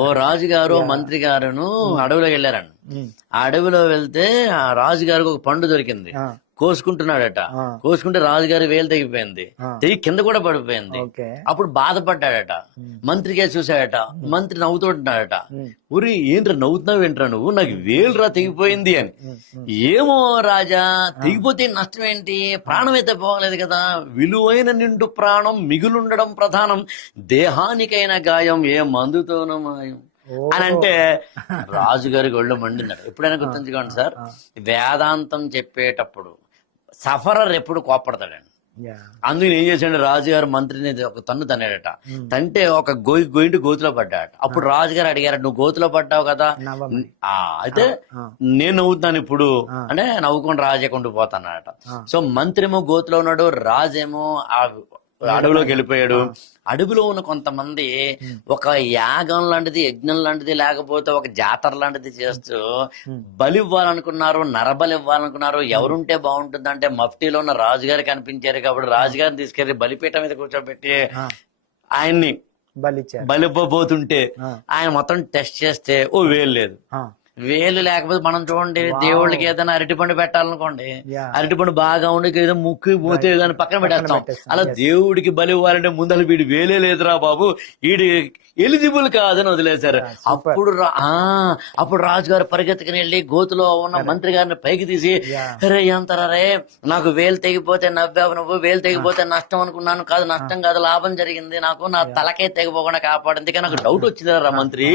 ఓ రాజుగారు మంత్రి గారును అడవిలోకి వెళ్ళారండి. ఆ అడవిలో వెళ్తే ఆ రాజుగారికి ఒక పండు దొరికింది. కోసుకుంటున్నాడట. కోసుకుంటే రాజుగారి వేలు తెగిపోయింది. తెగి కింద కూడా పడిపోయింది. అప్పుడు బాధపడ్డాడట. మంత్రికే చూశాడట. మంత్రి నవ్వుతుంటున్నాడట. ఊరి ఏంట్రా నవ్వుతున్నావు ఏంట్రా నువ్వు, నాకు వేలురా తెగిపోయింది అని. ఏమో రాజా, తెగిపోతే నష్టం ఏంటి, ప్రాణం అయితే పోలేదు కదా, విలువైన నిండు ప్రాణం మిగులుండడం ప్రధానం, దేహానికైన గాయం ఏ మందుతోనూ మాయం అని అంటే రాజుగారికి ఒళ్ళు మండినాడు. ఎప్పుడైనా గుర్తుంచుకోండి సార్, వేదాంతం చెప్పేటప్పుడు సఫరర్ ఎప్పుడు కోప్పడతాడండి. అందుకని ఏం చేశాడు రాజుగారు మంత్రిని ఒక తన్ను తన్నాడట. తంటే ఒక గోయింటి గోతులో పడ్డాడు. అప్పుడు రాజుగారు అడిగారు, నువ్వు గోతులో పడ్డావు కదా, అయితే నేను నవ్వుతున్నాను ఇప్పుడు అంటే నవ్వుకొని రాజేకుండా పోతానట. సో మంత్రేమో గోతులో ఉన్నాడు, రాజేమో ఆ అడవిలోకి వెళ్ళిపోయాడు. అడవిలో ఉన్న కొంతమంది ఒక యాగం లాంటిది, యజ్ఞం లాంటిది, లేకపోతే ఒక జాతర లాంటిది చేస్తూ బలి ఇవ్వాలనుకున్నారు, నరబలి ఇవ్వాలనుకున్నారు. ఎవరుంటే బాగుంటుంది అంటే మఫ్టీలో ఉన్న రాజుగారు కనిపించారు కాబట్టి రాజుగారిని తీసుకెళ్లి బలిపీఠం మీద కూర్చోబెట్టి ఆయన్ని బలిపోతుంటే ఆయన మొత్తం టెస్ట్ చేస్తే ఓ వేలు లేదు. వేలు లేకపోతే మనం చూడండి, దేవుళ్ళకి ఏదైనా అరటిపండు పెట్టాలనుకోండి, అరటిపండు బాగా ఉండి ఏదో ముక్కు పోతే దాన్ని పక్కన పెట్టేస్తాం. అలా దేవుడికి బలి ఇవ్వాలంటే ముందర వీడి వేలే లేదురా బాబు, వీడి ఎలిజిబుల్ కాదని వదిలేశారు. అప్పుడు రాజుగారు పరిగెత్తుకుని వెళ్ళి గోతులో ఉన్న మంత్రి గారిని పైకి తీసి, రే ఎంతరే, నాకు వేలు తెగిపోతే నవ్వావు నువ్వు, వేలు తెగిపోతే నష్టం అనుకున్నాను, కాదు నష్టం కాదు లాభం జరిగింది, నాకు నా తలకే తెగిపోకుండా కాపాడింది, నాకు డౌట్ వచ్చిందిరా మంత్రి,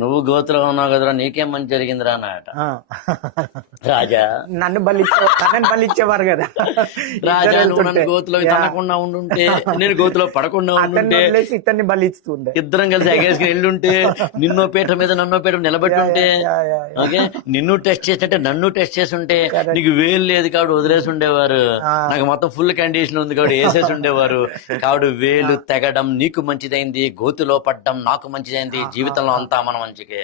నువ్వు గోతులో ఉన్నావు కదరా, నీకేం మంచి జరిగిందిరా అన్నట. రాజా నన్ను బలిచ్చేవారు కదా రాజా, నువ్వు నన్ను గోతులో తనకుండా ఉండుంటే, నేను గోతులో పడకుండా ఉండుంటే, ఇతన్ని బలిస్తుండే, ఇద్దరం కలిసి ఎగేసుకుని వెళ్ళుంటే, నిన్నో పీఠ మీద నన్నో పీఠ నిలబెట్టి ఉంటే, ఓకే, నిన్ను టెస్ట్ చేస్తుంటే నన్ను టెస్ట్ చేసి ఉంటే, నీకు వేలు లేదు కాబట్టి వదిలేసి ఉండేవారు, నాకు మొత్తం ఫుల్ కండిషన్ ఉంది కాబట్టి వేసేసి ఉండేవారు. కాబట్టి వేలు తెగడం నీకు మంచిదైంది, గోతులో పడ్డం నాకు మంచిదైంది, జీవితంలో అంతా మనం మంచిగా.